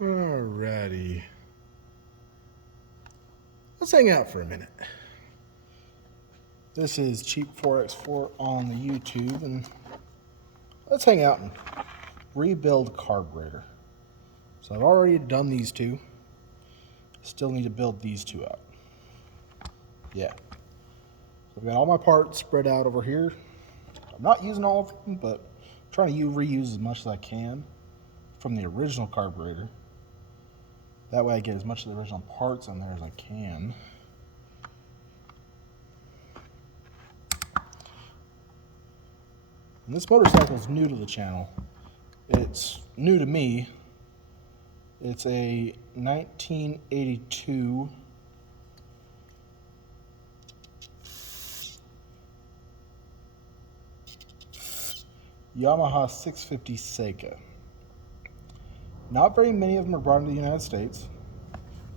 Alrighty. Let's hang out for a minute. This is Cheap 4x4 on the YouTube, and let's hang out and rebuild carburetor. So I've already done these two. Still need to build these two out. Yeah. So I've got all my parts spread out over here. I'm not using all of them, but I'm trying to reuse as much as I can from the original carburetor. That way I get as much of the original parts in there as I can. And this motorcycle is new to the channel. It's new to me. It's a 1982 Yamaha 650 Seca. Not very many of them are brought into the United States,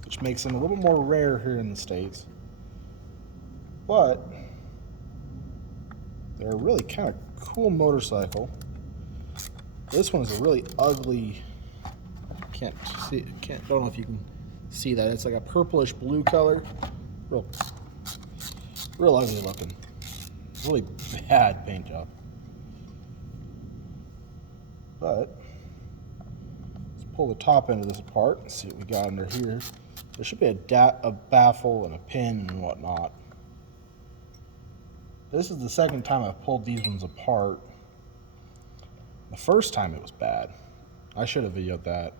which makes them a little more rare here in the States. But they're a really kind of cool motorcycle. This one is a really ugly, don't know if you can see that. It's like a purplish blue color. Real ugly looking. Really bad paint job. But let's pull the top end of this apart and see what we got under here. There should be a baffle and a pin and whatnot. This is the second time I've pulled these ones apart. The first time it was bad. I should have videoed that.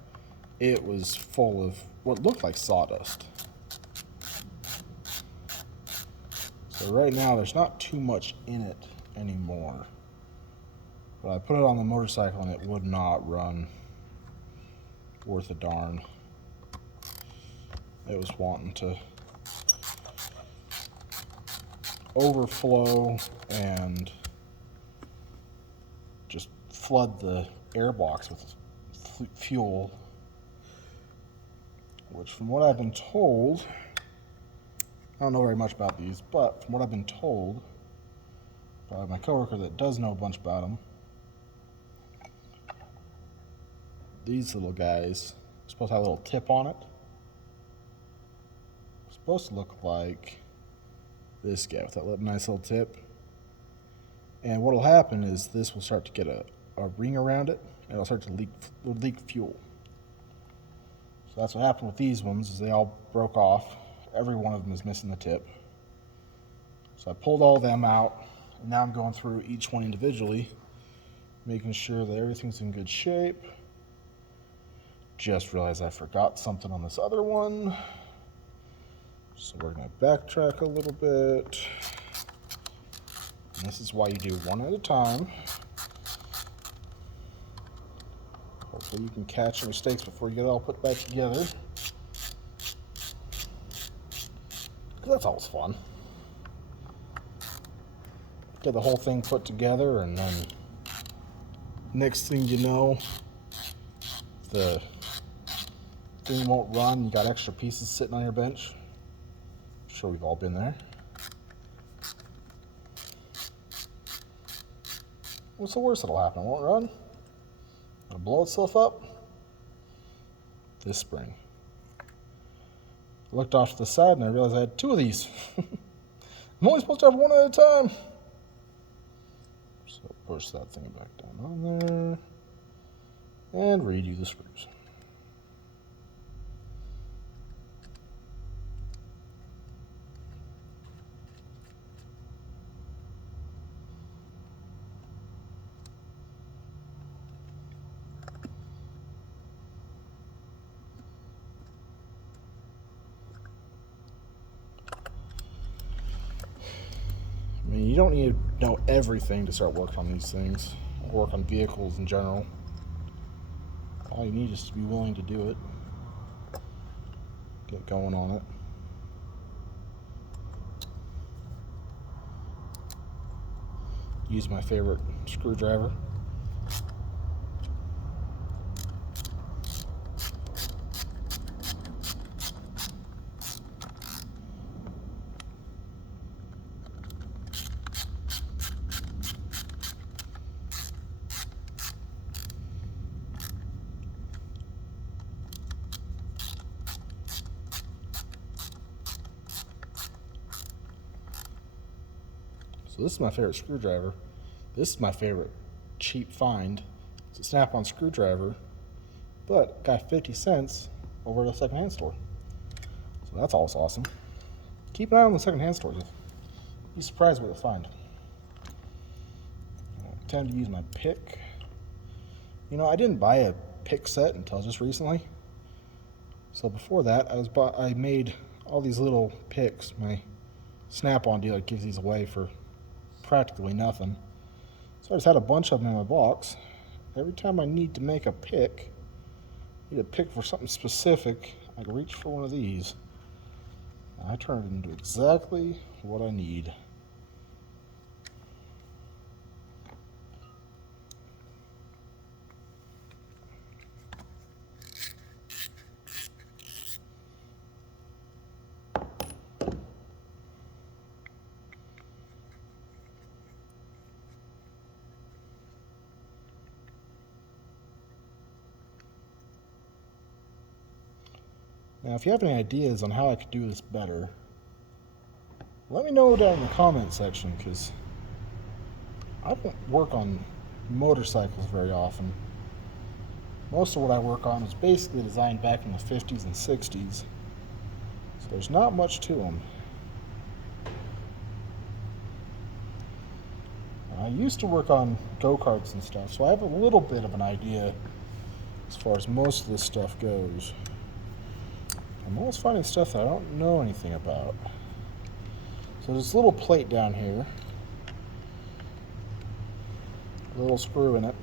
It was full of what looked like sawdust. So right now there's not too much in it anymore. But I put it on the motorcycle and it would not run worth a darn. It was wanting to overflow and just flood the airbox with fuel, which from what I've been told, I don't know very much about these, but from what I've been told by my coworker that does know a bunch about them, these little guys are supposed to have a little tip on it. It's supposed to look like this guy with that nice little tip. And what will happen is this will start to get a ring around it, and it'll start to leak fuel. So that's what happened with these ones, is they all broke off. Every one of them is missing the tip. So I pulled all of them out, and now I'm going through each one individually, making sure that everything's in good shape. Just realized I forgot something on this other one. So we're going to backtrack a little bit. And this is why you do one at a time. Hopefully you can catch your mistakes before you get it all put back together. Because that's always fun. Get the whole thing put together, and then next thing you know, the thing won't run. You got extra pieces sitting on your bench. I'm sure we've all been there. What's the worst that'll happen? It won't run? It'll blow itself up? This spring. I looked off to the side and I realized I had two of these. I'm only supposed to have one at a time. So push that thing back down on there and redo the screws. I mean, you don't need to know everything to start working on these things, or work on vehicles in general. All you need is to be willing to do it. Get going on it. Use my favorite screwdriver. So this is my favorite screwdriver. This is my favorite cheap find. It's a snap-on screwdriver, but got 50 cents over at a secondhand store. So that's also awesome. Keep an eye on the secondhand stores. You'll be surprised what you'll find. I tend to use my pick. You know, I didn't buy a pick set until just recently. So before that, I made all these little picks. My snap-on dealer gives these away for practically nothing. So I just had a bunch of them in my box. Every time I need to make a pick, need a pick for something specific, I can reach for one of these. I turn it into exactly what I need. Now, if you have any ideas on how I could do this better, let me know down in the comment section, because I don't work on motorcycles very often. Most of what I work on is basically designed back in the 50s and 60s, so there's not much to them. I used to work on go-karts and stuff, so I have a little bit of an idea as far as most of this stuff goes. I'm always finding stuff that I don't know anything about. So there's this little plate down here, a little screw in it,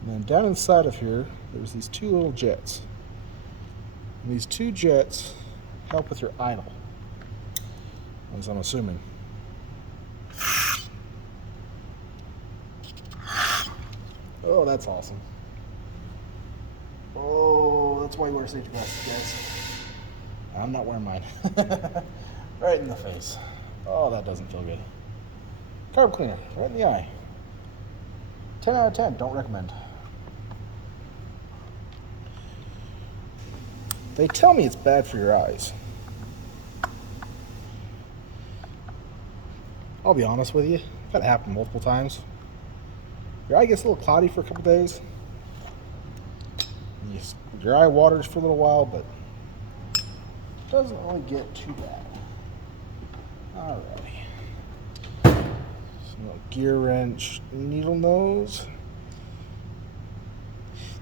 and then down inside of here there's these two little jets, and these two jets help with your idle, as I'm assuming. Oh, that's awesome. Oh, that's why you wear safety glasses, guys. I'm not wearing mine. Right in the face. Oh, that doesn't feel good. Carb cleaner, right in the eye. 10 out of 10, don't recommend. They tell me it's bad for your eyes. I'll be honest with you, that happened multiple times. Your eye gets a little cloudy for a couple days. Your eye waters for a little while, but it doesn't really get too bad. Alrighty. So gear wrench, needle nose.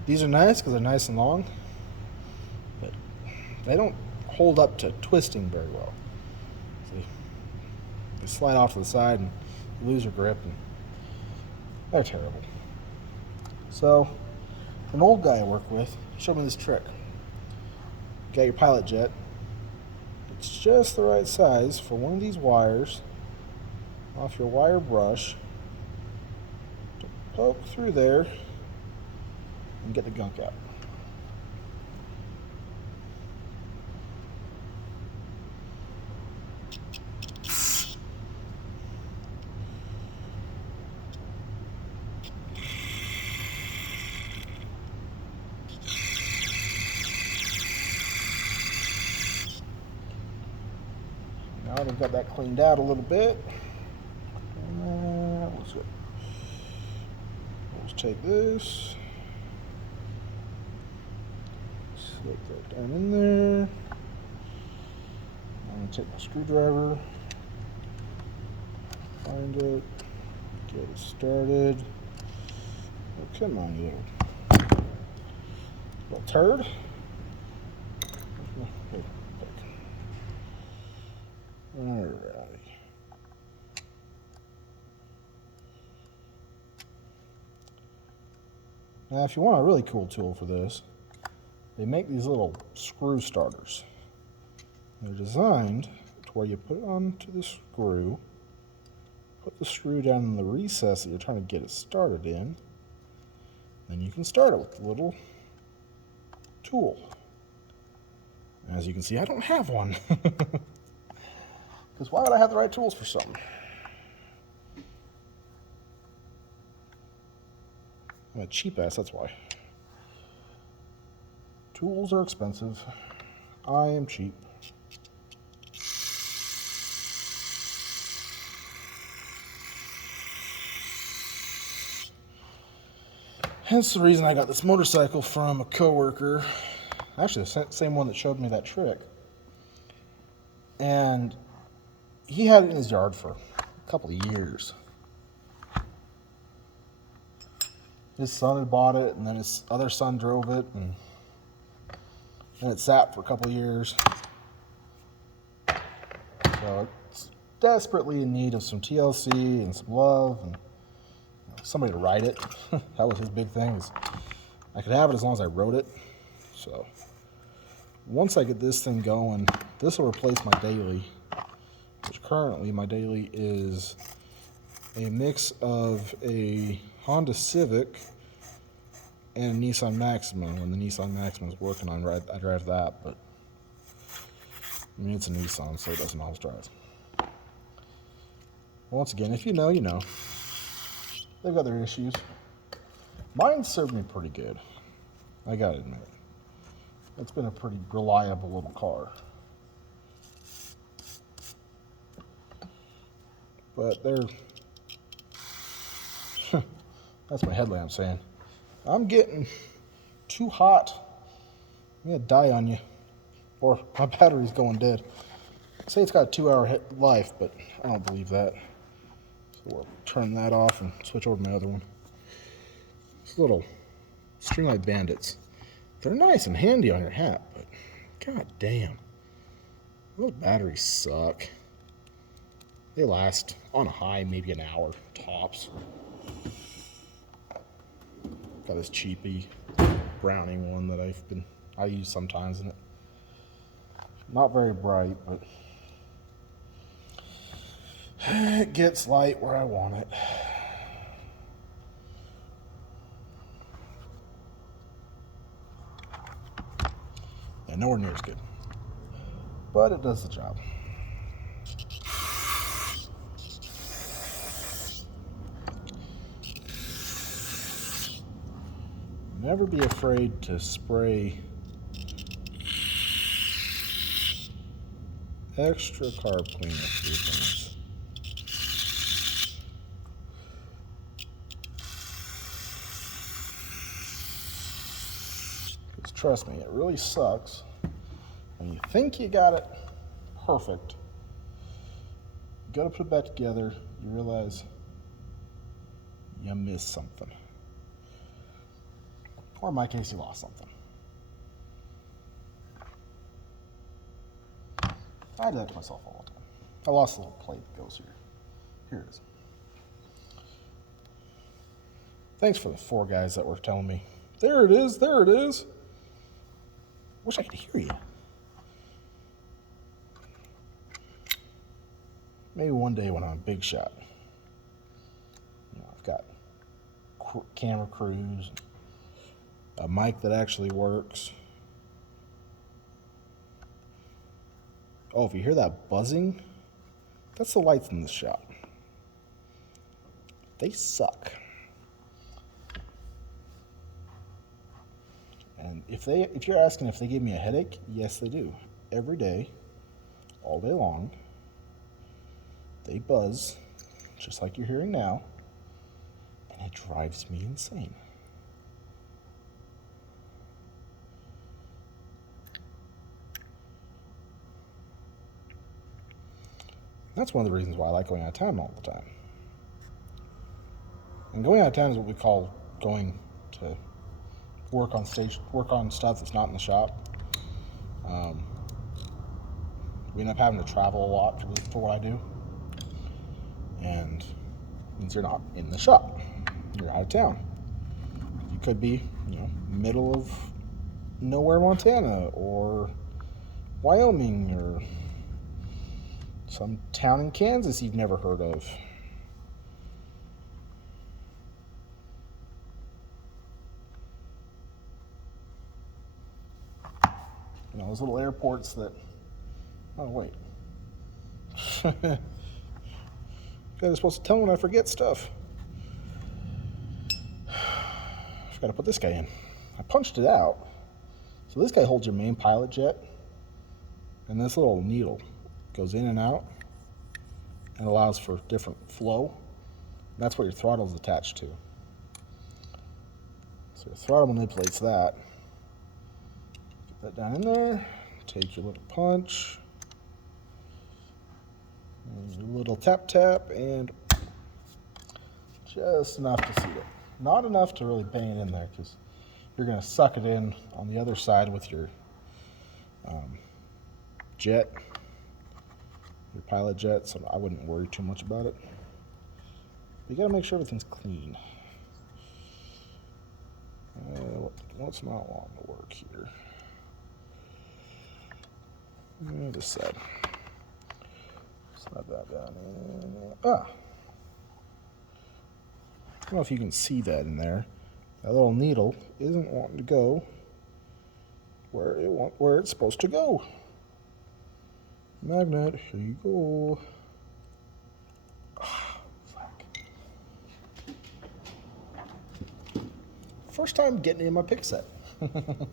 These are nice because they're nice and long, but they don't hold up to twisting very well. See, they slide off to the side and you lose your grip, and they're terrible. So, an old guy I work with showed me this trick. You got your pilot jet. It's just the right size for one of these wires off your wire brush to poke through there and get the gunk out. Now that I've got that cleaned out a little bit, let's take this, slip that down in there. I'm going to take my screwdriver, find it, get it started. Oh, come on, you little turd. Alrighty. Now, if you want a really cool tool for this, they make these little screw starters. They're designed to where you put it onto the screw, put the screw down in the recess that you're trying to get it started in, then you can start it with the little tool. As you can see, I don't have one. Because why would I have the right tools for something? I'm a cheap ass, that's why. Tools are expensive. I am cheap. Hence the reason I got this motorcycle from a coworker. Actually, the same one that showed me that trick. And he had it in his yard for a couple of years. His son had bought it, and then his other son drove it, and then it sat for a couple of years. So it's desperately in need of some TLC and some love and somebody to ride it. That was his big thing. Is I could have it as long as I rode it. So once I get this thing going, this will replace my daily, which currently my daily is a mix of a Honda Civic and a Nissan Maxima. When the Nissan Maxima is working, I drive that, but I mean, it's a Nissan, so it doesn't always drive. Once again, if you know, you know. They've got their issues. Mine served me pretty good, I gotta admit. It's been a pretty reliable little car. But they're... That's my headlamp saying. I'm getting too hot. I'm gonna die on you. Or my battery's going dead. Say it's got a 2-hour life, but I don't believe that. So we'll turn that off and switch over to my other one. These little Stringlight Bandits. They're nice and handy on your hat, but god damn. Those batteries suck. They last on a high maybe an hour tops. Got this cheapy Browning one that I use sometimes in it. Not very bright, but it gets light where I want it. And nowhere near as good. But it does the job. Never be afraid to spray extra carb cleaner through things. Because trust me, it really sucks when you think you got it perfect. You gotta put it back together, you realize you missed something. Or in my case, you lost something. I do that to myself all the time. I lost the little plate that goes here. Here it is. Thanks for the 4 guys that were telling me, there it is, there it is. Wish I could hear you. Maybe one day when I'm a big shot. You know, I've got camera crews, a mic that actually works. Oh, if you hear that buzzing, that's the lights in this shop. They suck. And if you're asking if they give me a headache, yes they do. Every day, all day long, they buzz, just like you're hearing now, and it drives me insane. That's one of the reasons why I like going out of town all the time. And going out of town is what we call going to work on stuff that's not in the shop. We end up having to travel a lot for what I do. And it means you're not in the shop. You're out of town. You could be, middle of nowhere, Montana, or Wyoming, or some town in Kansas you've never heard of. Those little airports that... Oh, wait. You guys are supposed to tell me when I forget stuff. I've got to put this guy in. I punched it out. So this guy holds your main pilot jet, and this little needle goes in and out and allows for different flow. That's what your throttle is attached to. So your throttle manipulates that. Get that down in there. Take your little punch. And your little tap tap, and just enough to seat it. Not enough to really bang it in there, because you're going to suck it in on the other side with your jet, your pilot jet, so I wouldn't worry too much about it. But you got to make sure everything's clean. What's not want to work here? This side. Slide that down in. I don't know if you can see that in there. That little needle isn't wanting to go where it's supposed to go. Magnet, here you go. Fuck. First time getting in my pick set. I'll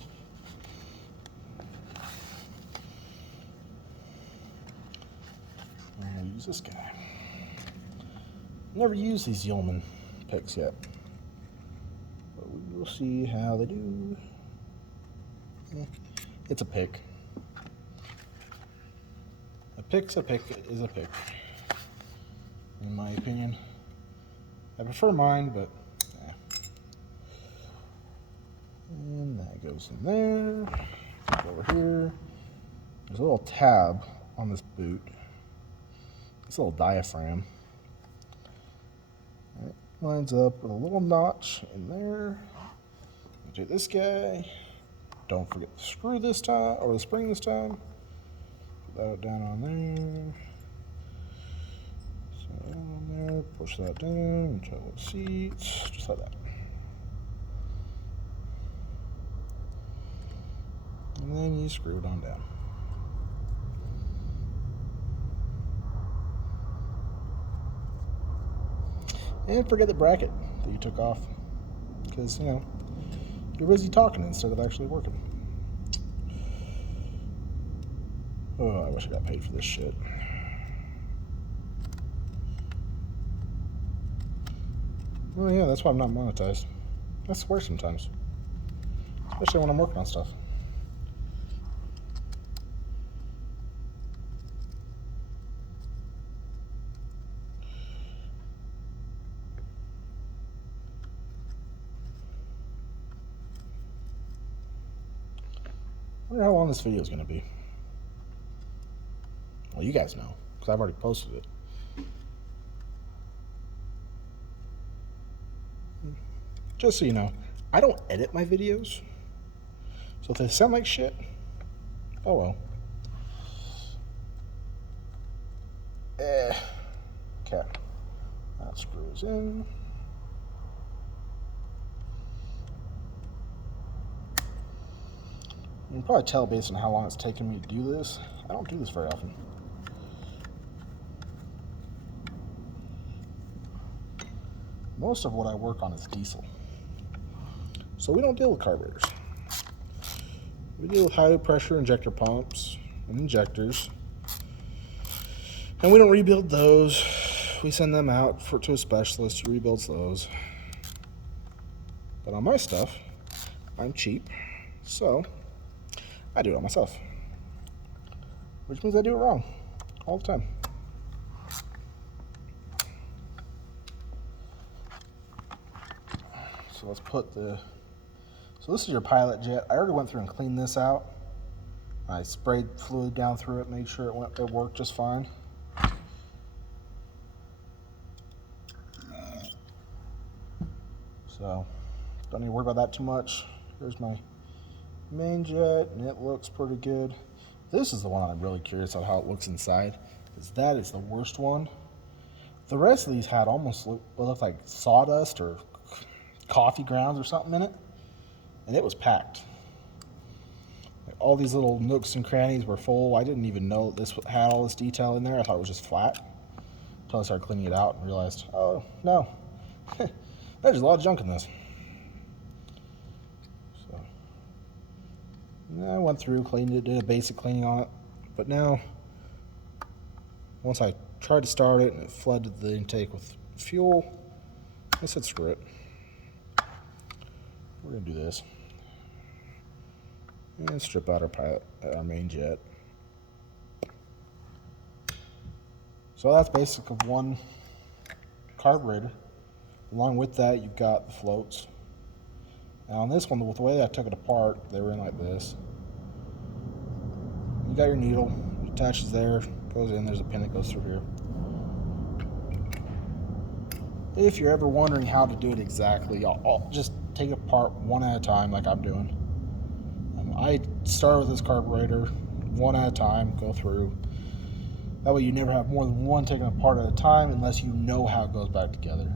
use this guy. Never used these Yeoman picks yet, but we will see how they do. It's a pick. A pick's a pick is a pick, in my opinion. I prefer mine, but yeah. And that goes in there. Go over here. There's a little tab on this boot. This little diaphragm. It lines up with a little notch in there. Do this guy. Don't forget the screw this time, or the spring this time. Put that down on there. So that on there. Push that down. Until it seats. Just like that. And then you screw it on down. And forget the bracket that you took off, because, you know, you're busy talking instead of actually working. Oh, I wish I got paid for this shit. Oh yeah, that's why I'm not monetized. I swear sometimes. Especially when I'm working on stuff. I wonder how long this video is going to be. Well, you guys know, because I've already posted it. Just so you know, I don't edit my videos. So if they sound like shit, oh well. Okay. That screws in. You can probably tell based on how long it's taken me to do this. I don't do this very often. Most of what I work on is diesel. So we don't deal with carburetors. We deal with high pressure injector pumps and injectors. And we don't rebuild those. We send them out to a specialist who rebuilds those. But on my stuff, I'm cheap. So I do it all myself, which means I do it wrong all the time. So let's put so this is your pilot jet. I already went through and cleaned this out. I sprayed fluid down through it, made sure it worked just fine. So don't need to worry about that too much. Here's my main jet, and it looks pretty good. This is the one I'm really curious on how it looks inside, because that is the worst one. The rest of these had almost looked like sawdust or coffee grounds or something in it, and it was packed. Like, all these little nooks and crannies were full. I didn't even know this had all this detail in there. I thought it was just flat until I started cleaning it out and realized, oh no, there's a lot of junk in this. I went through, cleaned it, did a basic cleaning on it, but now, once I tried to start it and it flooded the intake with fuel, I said screw it. we're going to do this. And strip out our main jet. So that's basically one carburetor. Along with that, you've got the floats. Now on this one, with the way I took it apart, they were in like this. You got your needle, it attaches there, goes in, there's a pin that goes through here. If you're ever wondering how to do it exactly, I'll just take it apart one at a time like I'm doing. I start with this carburetor, one at a time, go through. That way you never have more than one taken apart at a time unless you know how it goes back together.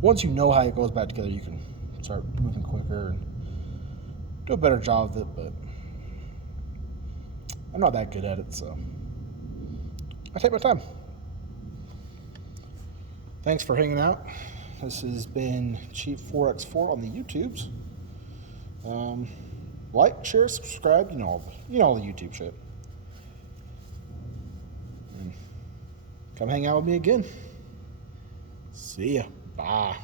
Once you know how it goes back together, you can start moving quicker and do a better job of it, but I'm not that good at it, so I take my time. Thanks for hanging out. This has been Cheap 4x4 on the YouTubes. Like, share, subscribe, you know all the YouTube shit. And come hang out with me again. See ya. Bye.